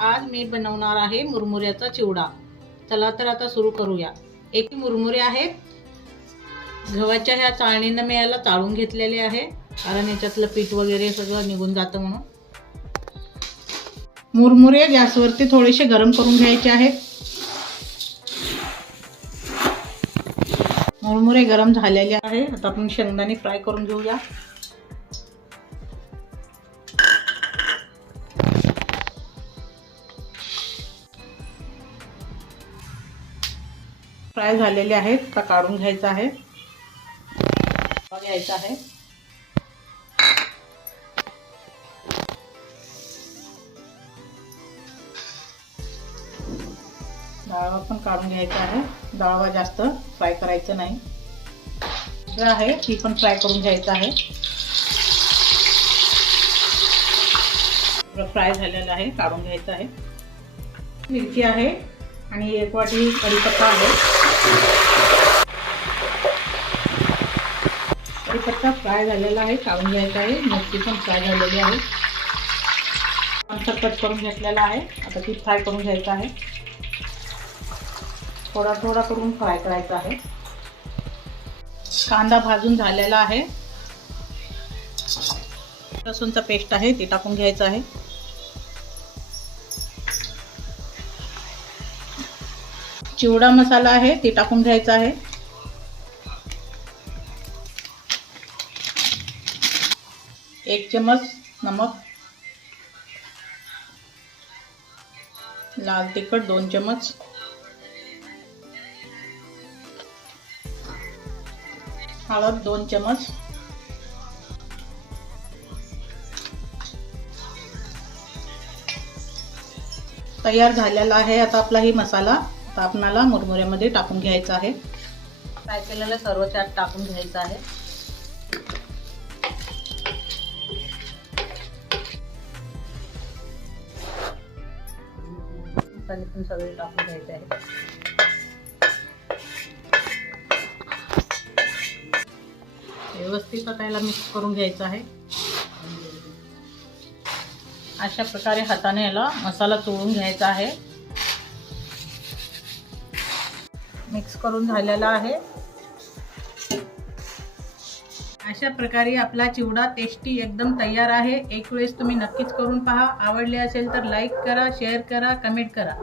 आज मी बनवणार आहे मुरमुऱ्याचा चिवडा. चला तर आता सुरू करूया. एक मुरमुरे आहेत. गव्हाच्या ह्या चाळणीनं मी याला चाळून घेतलेले आहे. कारण याच्यातलं पीठ वगैरे सगळं निघून जातं म्हणून. मुरमुरे गॅसवरती थोडेसे गरम करून घ्यायचे आहेत. मुरमुरे गरम झालेले आहे आता आपण शेंगदाणे फ्राय करून घेऊया. फ्राय झालेले आहेत आता काढून घ्यायचं आहे. घ्यायचा आहे. डाळवा पण काढून घ्यायचा आहे. डाळवा जास्त फ्राय करायचं नाही. जे आहे ती पण फ्राय करून घ्यायचं आहे. फ्राय झालेलं आहे काढून घ्यायचं आहे. मिरची आहे आणि एक वाटी कढीपत्ता आहे. कढीपत्ता फ्राय झालेला आहे काढून घ्यायचा आहे. मिरची पण फ्राय झालेली आहे. नंतर कट करून घेतलेला आहे. आता ती फ्राय करून घ्यायचं आहे. थोडा थोडा करून फ्राय करायचा आहे. कांदा भाजून झालेला आहे. लसूणचा पेस्ट आहे ते टाकून घ्यायचं आहे. चिवडा मसाला आहे ते टाकून घ्यायचा आहे. एक चमच नमक. लाल तिखट दोन चमच हळद दोन चमच तयार झालेला आहे आता आपला ही मसाला. आता आपणाला मुरमुऱ्यामध्ये टाकून घ्यायचं आहे. फ्राय केलेलं सर्व चाट टाकून घ्यायचं आहे. पण सगळे टाकून घ्यायचे आहे व्यवस्थित आता याला मिक्स करून घ्यायचं आहे. अशा प्रकारे हाताने याला मसाला चोळून घ्यायचा आहे. मिक्स करून झालेला आहे. अशा प्रकारे आपला चिवडा टेस्टी एकदम तयार आहे. एक वेळेस तुम्ही नक्कीच करून पहा. आवडले असेल तर लाईक करा शेअर करा कमेंट करा.